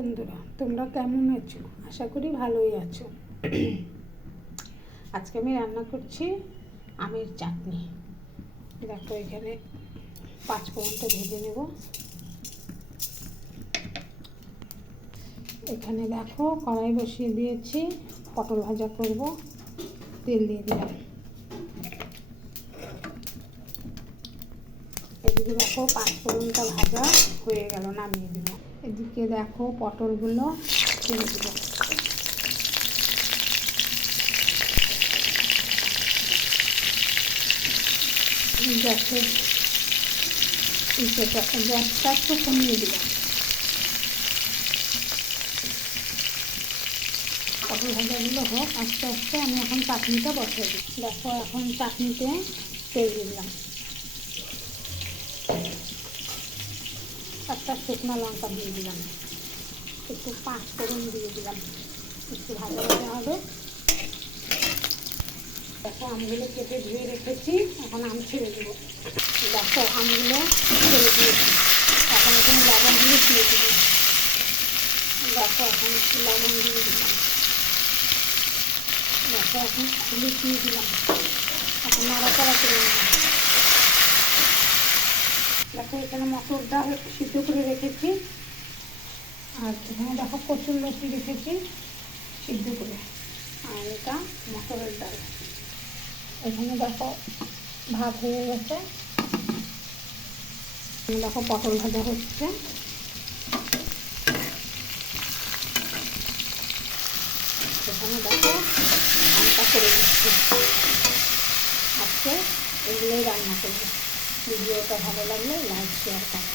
বন্ধুরা, তোমরা কেমন আছো? আশা করি ভালোই আছো। আজকে আমি রান্না করছি আমের চাটনি। দেখো এখানে 5 ফোড়নটা ভেজে নেব। এখানে দেখো কড়াই বসিয়ে দিয়েছি, পটল ভাজা করব। তেল দিয়ে দিলাম। এদিকে দেখো 5 ফোড়নটা ভাজা হয়ে গেল, নামিয়ে দেবো। এদিকে দেখো পটলগুলো ছেড়ে দেব। গ্যাসটা একটু কমিয়ে দিলাম। পটল ভাজাগুলো হোক, আস্তে আস্তে আমি এখন চাটনিটা বসাই দিই। দেখো এখন চাটনিতে তেল দিলাম, একটা শুকনো লঙ্কা দিয়ে দিলাম, একটু 5 ফোড়ন দিয়ে দিলাম, একটু ভাজা ভাজা হবে। দেখো আমগুলো কেটে ধুয়ে রেখেছি, এখন আম ছেড়ে দেবো। দেখো আমগুলো ছেড়ে দিয়েছি, এখন এখানে লবণগুলো দিয়ে দেবো। দেখো এখন লবণ দিয়ে দিলাম। দেখো এখন হলুদ দিয়ে দিলাম। এখন নাড়াচাড়া করে নিলাম। দেখো এখানে মটর ডাল সিদ্ধ করে রেখেছি, আর এখানে দেখো কচুর লতি রেখেছি সিদ্ধ করে, আর এটা মটরের ডাল। এখানে দেখো ভাত হয়ে গেছে। দেখো পটল ভাজা হচ্ছে। এখানে দেখো আমটা করে দিচ্ছি। আজকে এগুলোই রান্না করবো। ভিডিওটা ভালো লাগলে লাইক শেয়ার করুন।